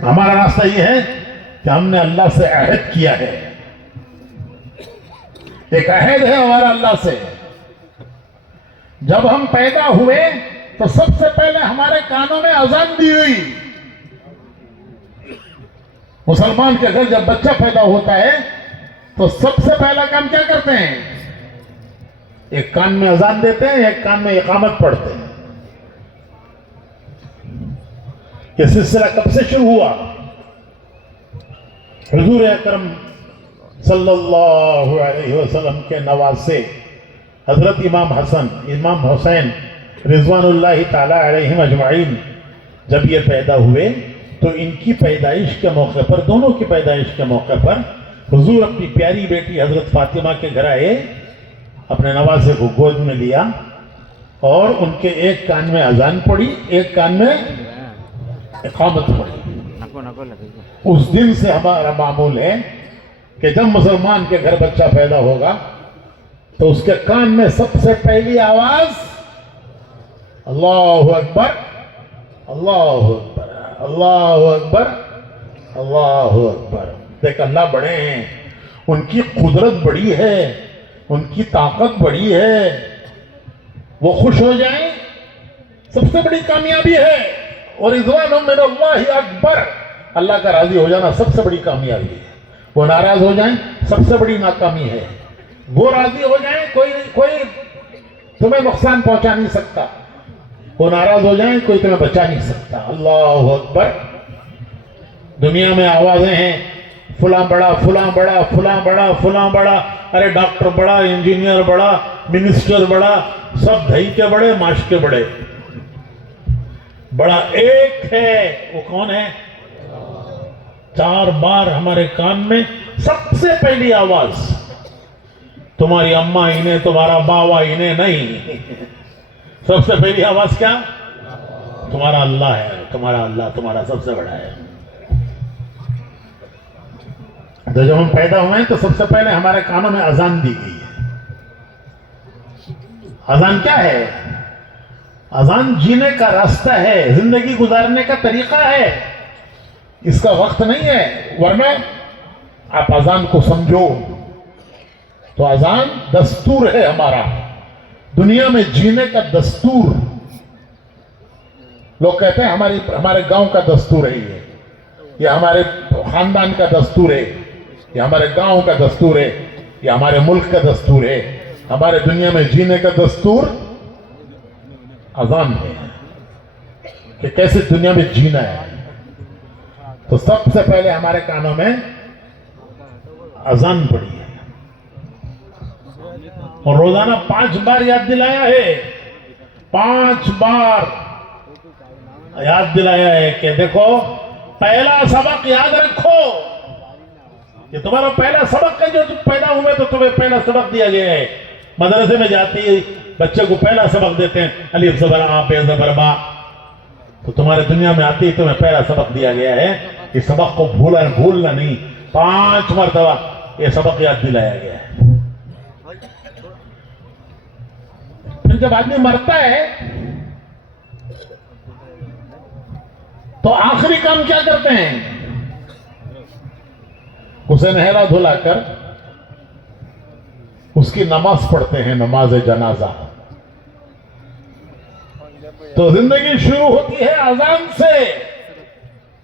ہمارا راستہ یہ ہے کہ ہم نے اللہ سے عہد کیا ہے، ایک عہد ہے ہمارا اللہ سے. جب ہم پیدا ہوئے تو سب سے پہلے ہمارے کانوں میں اذان دی ہوئی. مسلمان کے گھر جب بچہ پیدا ہوتا ہے تو سب سے پہلا کام کیا کرتے ہیں؟ ایک کان میں اذان دیتے ہیں، ایک کان میں اقامت پڑھتے ہیں. یہ سلسلہ کب سے شروع ہوا؟ حضور اکرم صلی اللہ علیہ وسلم کے نواسے حضرت امام حسن، امام حسین رضوان اللہ تعالی علیہم اجمعین جب یہ پیدا ہوئے تو ان کی پیدائش کے موقع پر، دونوں کی پیدائش کے موقع پر حضور اپنی پیاری بیٹی حضرت فاطمہ کے گھر آئے، اپنے نواسے کو گود میں لیا اور ان کے ایک کان میں اذان پڑی، ایک کان میں اقامت پڑی. اس دن سے ہمارا معمول ہے کہ جب مسلمان کے گھر بچہ پیدا ہوگا تو اس کے کان میں سب سے پہلی آواز اللہ اکبر، اللہ اکبر، اللہ اکبر، اللہ اکبر. دیکھ اللہ بڑے ہیں، ان کی قدرت بڑی ہے، ان کی طاقت بڑی ہے. وہ خوش ہو جائیں سب سے بڑی کامیابی ہے. اور رضوان من اللہ اکبر، اللہ کا راضی ہو جانا سب سے بڑی کامیابی ہے. وہ ناراض ہو جائیں سب سے بڑی ناکامی ہے. وہ راضی ہو جائیں کوئی تمہیں نقصان پہنچا نہیں سکتا، وہ ناراض ہو جائیں کوئی تمہیں بچا نہیں سکتا. اللہ اکبر. دنیا میں آوازیں ہیں فلاں بڑا، فلاں بڑا، فلاں بڑا، فلاں بڑا، ارے ڈاکٹر بڑا، انجینئر بڑا، منسٹر بڑا، سب دہی کے بڑے، ماش کے بڑے. بڑا ایک ہے، وہ کون ہے؟ 4 بار ہمارے کان میں سب سے پہلی آواز. تمہاری اماں انہیں، تمہارا باوا انہیں نہیں. سب سے پہلی آواز کیا؟ تمہارا اللہ ہے، تمہارا اللہ تمہارا سب سے بڑا ہے. تو جب ہم پیدا ہوئے تو سب سے پہلے ہمارے کانوں میں اذان دی گئی ہے. اذان کیا ہے؟ اذان جینے کا راستہ ہے، زندگی گزارنے کا طریقہ ہے، اس کا وقت نہیں ہے. ورنہ آپ اذان کو سمجھو تو اذان دستور ہے ہمارا، دنیا میں جینے کا دستور. لوگ کہتے ہیں ہمارے گاؤں کا دستور ہے، یہ ہمارے خاندان کا دستور ہے، یہ ہمارے گاؤں کا دستور ہے، یہ ہمارے ملک کا دستور ہے. ہمارے دنیا میں جینے کا دستور اذان ہے کہ کیسے دنیا میں جینا ہے. تو سب سے پہلے ہمارے کانوں میں اذان پڑی ہے اور روزانہ 5 بار یاد دلایا ہے، 5 بار یاد دلایا ہے کہ دیکھو پہلا سبق یاد رکھو. یہ تمہارا پہلا سبق ہے، جو تم پیدا ہوئے تو تمہیں پہلا سبق دیا گیا ہے. مدرسے میں جاتی ہے بچے کو پہلا سبق دیتے ہیں الف زبر آ پہ زبر با. تو تمہارے دنیا میں آتی ہے تمہیں پہلا سبق دیا گیا ہے کہ سبق کو بھولنا نہیں. 5 مرتبہ یہ سبق یاد دلایا گیا ہے. پھر جب آدمی مرتا ہے تو آخری کام کیا کرتے ہیں؟ اسے نہلا دھلا کر اس کی نماز پڑھتے ہیں، نماز جنازہ. تو زندگی شروع ہوتی ہے اذان سے.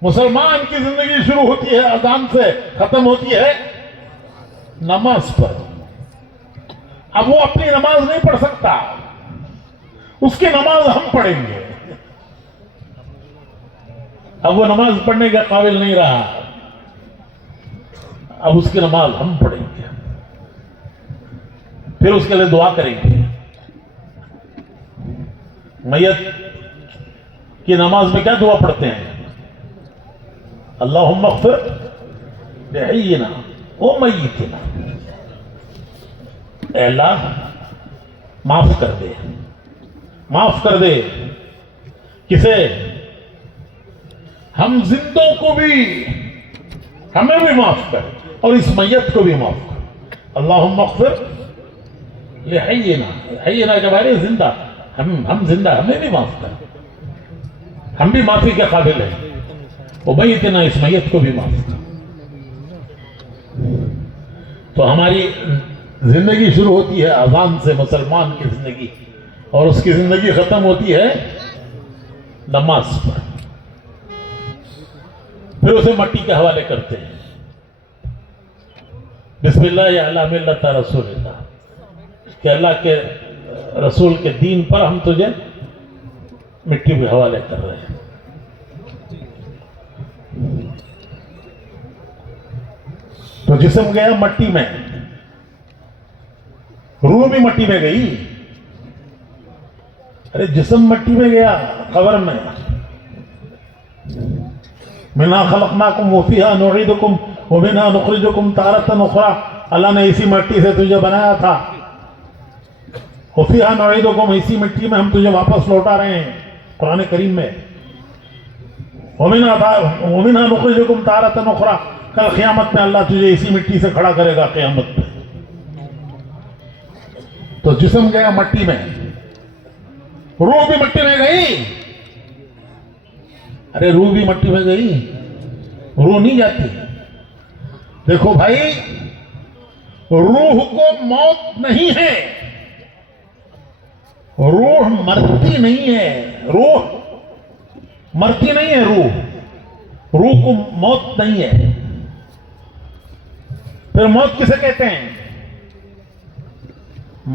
مسلمان کی زندگی شروع ہوتی ہے اذان سے، ختم ہوتی ہے نماز پر. اب وہ اپنی نماز نہیں پڑھ سکتا، اس کی نماز ہم پڑھیں گے. اب وہ نماز پڑھنے کے قابل نہیں رہا، اب اس کی نماز ہم پڑھیں گے، پھر اس کے لیے دعا کریں گے. میت کی نماز میں کیا دعا پڑھتے ہیں؟ اللہم اغفر لحینا و میتنا. اے اللہ معاف کر دے، معاف کر دے. کسے؟ ہم زندوں کو بھی، ہمیں بھی معاف کر اور اس میت کو بھی معاف کر. اللہم اغفر لحینا، حینا کے بارے زندہ، ہم زندہ، ہمیں بھی معاف کر. ہم بھی معافی کے قابل ہیں. ومیتنا اس میت کو بھی معاف کر. تو ہماری زندگی شروع ہوتی ہے اذان سے، مسلمان کی زندگی، اور اس کی زندگی ختم ہوتی ہے نماز پر. پھر اسے مٹی کے حوالے کرتے ہیں. بسم اللہ علی ملت رسول اللہ، کہ اللہ کے رسول کے دین پر ہم تجھے مٹی کے حوالے کر رہے ہیں. تو جسم گیا مٹی میں، روح بھی مٹی میں گئی. ارے جسم مٹی میں گیا قبر میں. منہا خلقناکم وفیہا نعیدکم ومنہا نخرجکم تارۃ اخری. اللہ نے اسی مٹی سے تجھے بنایا تھا. وفیہا نعیدکم، اسی مٹی میں ہم تجھے واپس لوٹا رہے ہیں قرآن کریم میں. ومنہا نخرجکم تارۃ اخری، کل قیامت میں اللہ تجھے اسی مٹی سے کھڑا کرے گا قیامت میں. تو جسم گیا مٹی میں، روح بھی مٹی میں گئی. ارے روح بھی مٹی میں گئی، روح نہیں جاتی. دیکھو بھائی، روح کو موت نہیں ہے، روح مرتی نہیں ہے. روح مرتی نہیں ہے، روح کو موت نہیں ہے. پھر موت کسے کہتے ہیں؟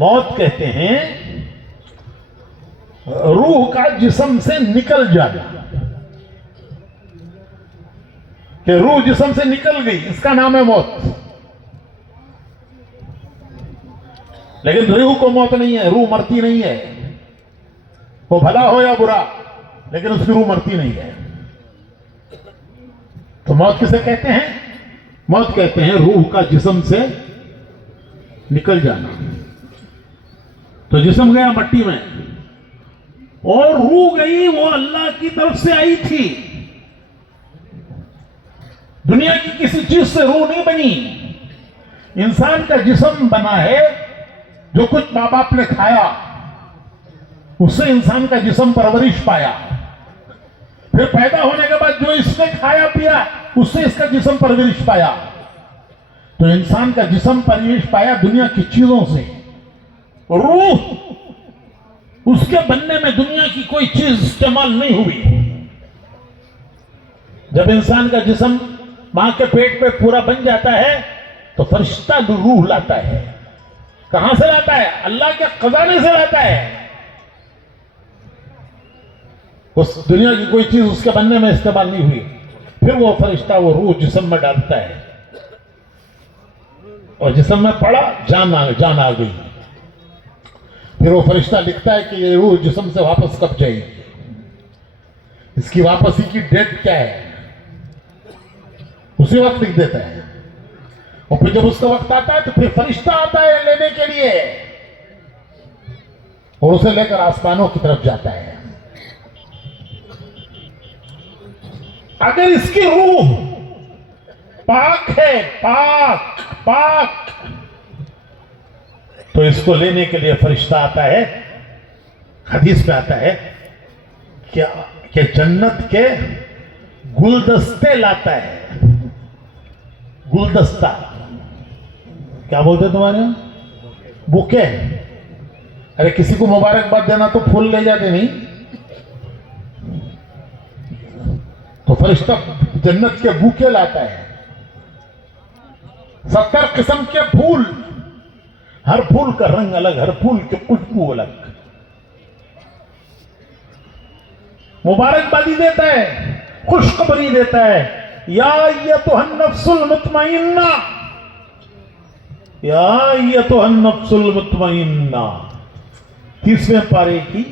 موت کہتے ہیں روح کا جسم سے نکل جانا. کہ روح جسم سے نکل گئی، اس کا نام ہے موت. لیکن روح کو موت نہیں ہے، روح مرتی نہیں ہے. وہ بھلا ہو یا برا، لیکن اس کی روح مرتی نہیں ہے. تو موت کسے کہتے ہیں؟ موت کہتے ہیں روح کا جسم سے نکل جانا. تو جسم گیا مٹی میں اور روح گئی، وہ اللہ کی طرف سے آئی تھی. دنیا کی کسی چیز سے روح نہیں بنی. انسان کا جسم بنا ہے، جو کچھ ماں باپ نے کھایا اس سے انسان کا جسم پرورش پایا. پھر پیدا ہونے کے بعد جو اس نے کھایا پیا اس سے اس کا جسم پرورش پایا. تو انسان کا جسم پرورش پایا دنیا کی چیزوں سے. روح اس کے بننے میں دنیا کی کوئی چیز استعمال نہیں ہوئی. جب انسان کا جسم ماں کے پیٹ پہ پورا بن جاتا ہے تو فرشتہ روح لاتا ہے. کہاں سے لاتا ہے؟ اللہ کے خزانے سے لاتا ہے. اس دنیا کی کوئی چیز اس کے بننے میں استعمال نہیں ہوئی. پھر وہ فرشتہ وہ روح جسم میں ڈالتا ہے اور جسم میں پڑا، جان آ گئی. پھر وہ فرشتہ لکھتا ہے کہ یہ روح جسم سے واپس کب جائے گی، اس کی واپسی کی ڈیٹ کیا ہے، اسی وقت لکھ دیتا ہے. اور پھر جب اس کا وقت آتا ہے تو پھر فرشتہ آتا ہے لینے کے لیے اور اسے لے کر آسمانوں کی طرف جاتا ہے. اگر اس کی روح پاک ہے، پاک تو اس کو لینے کے لیے فرشتہ آتا ہے. حدیث میں آتا ہے کہ جنت کے گلدستے لاتا ہے. گلدستہ کیا بولتے تمہارے یہاں؟ بوکے. ارے کسی کو مبارکباد دینا تو پھول لے جاتے نہیں. تو فرشتہ جنت کے بوکے لاتا ہے. 70 قسم کے پھول، ہر پھول کا رنگ الگ، ہر پھول کی خوشبو الگ. مبارکبادی دیتا ہے، خوشخبری دیتا ہے. یا ایتھا النفس المطمئنہ، یا ایتھا النفس المطمئنہ. 30ویں پارے کی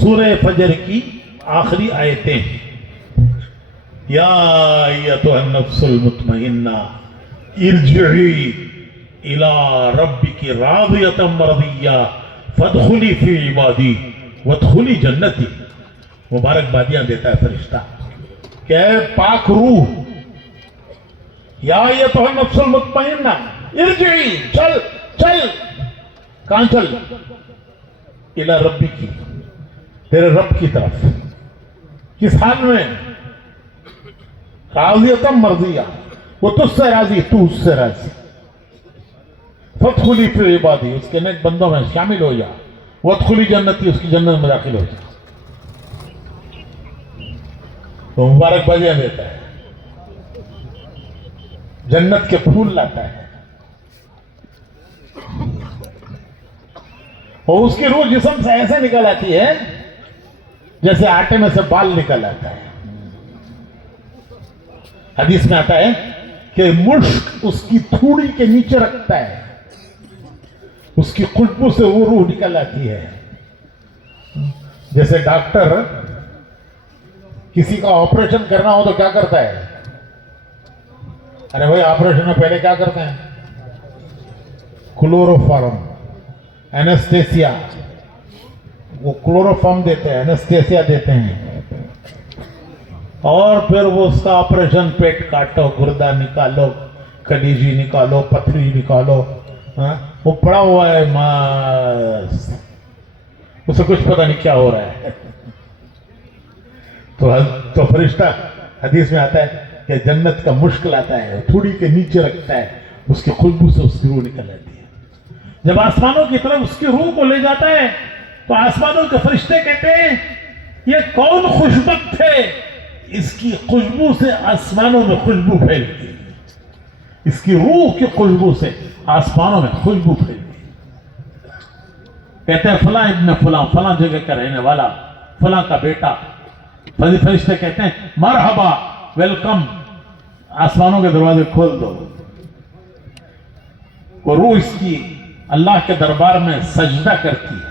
سورہ فجر کی آخری آیتیں. یا ایتھا النفس المطمئنہ ارجعی الی ربک راضیۃ مرضیہ فادخلی فی عبادی وادخلی جنتی. مبارکبادیاں دیتا ہے فرشتہ کہ اے پاک روح، یا ایتھا النفس المطمئنہ ارجعی، چل. کہاں چل؟ الی ربک، تیرے رب کی طرف. کس حال میں؟ راضیتم مرضیہ، وہ تجھ سے راضی، تو اس سے راضی. فادخلی فی عبادی، اس کے نیک بندوں میں شامل ہو جا. وادخلی جنتی، اس کی جنت میں داخل ہو جا. تو مبارک بادیاں دیتا ہے، جنت کے پھول لاتا ہے، اور اس کی روح جسم سے ایسے نکل آتی ہے جیسے آٹے میں سے بال نکل آتا ہے. حدیث میں آتا ہے کہ مشک اس کی تھوڑی کے نیچے رکھتا ہے، اس کی خوشبو سے وہ روح نکل آتی ہے. جیسے ڈاکٹر کسی کا آپریشن کرنا ہو تو کیا کرتا ہے؟ ارے بھائی آپریشن میں پہلے کیا کرتے ہیں؟ کلوروفارم، اینستھیسیا، وہ کلوروفارم دیتے ہیں، اینستھیسیا دیتے ہیں، اور پھر وہ اس کا آپریشن، پیٹ کاٹو، گردہ نکالو، کلیجی نکالو، پتھری نکالو، وہ پڑا ہوا ہے ماس، اسے کچھ پتہ نہیں کیا ہو رہا ہے. تو فرشتہ حدیث میں آتا ہے کہ جنت کا مشک لاتا ہے، تھوڑی کے نیچے رکھتا ہے، اس کی خوشبو سے اس کی روح نکل آتی ہے. جب آسمانوں کی طرف اس کی روح کو لے جاتا ہے تو آسمانوں کے فرشتے کہتے ہیں یہ کون خوشبخت ہے، اس کی خوشبو سے آسمانوں میں خوشبو پھیلتی ہے، اس کی روح کی خوشبو سے آسمانوں میں خوشبو پھیلتی ہے. کہتے ہیں فلاں ابن فلاں، فلاں جگہ کا رہنے والا، فلاں کا بیٹا. فرشتے کہتے ہیں مرحبا، ویلکم، آسمانوں کے دروازے کھول دو. وہ روح اس کی اللہ کے دربار میں سجدہ کرتی ہے.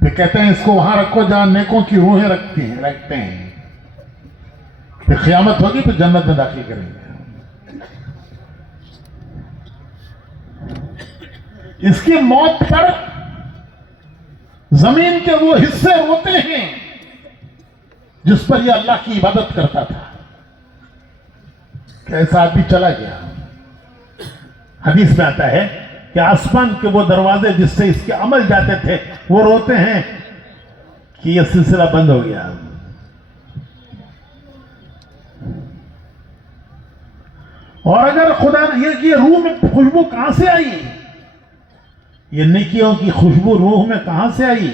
پھر کہتے ہیں اس کو وہاں رکھو جہاں نیکوں کی روحیں رکھتے ہیں. پھر قیامت ہوگی تو جنت میں داخل کریں گے. اس کی موت پر زمین کے وہ حصے ہوتے ہیں جس پر یہ اللہ کی عبادت کرتا تھا. کیسا آدمی چلا گیا. حدیث میں آتا ہے کہ آسمان کے وہ دروازے جس سے اس کے عمل جاتے تھے وہ روتے ہیں کہ یہ سلسلہ بند ہو گیا. اور اگر خدا یہ روح میں خوشبو کہاں سے آئی، یہ نیکیوں کی خوشبو روح میں کہاں سے آئی؟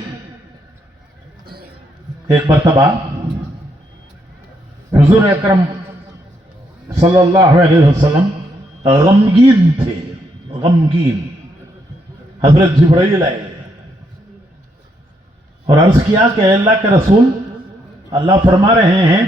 ایک مرتبہ حضور اکرم صلی اللہ علیہ وسلم غمگین تھے، غمگین. حضرت جبرائیل آئے اور عرض کیا کہ اے اللہ کے رسول، اللہ فرما رہے ہیں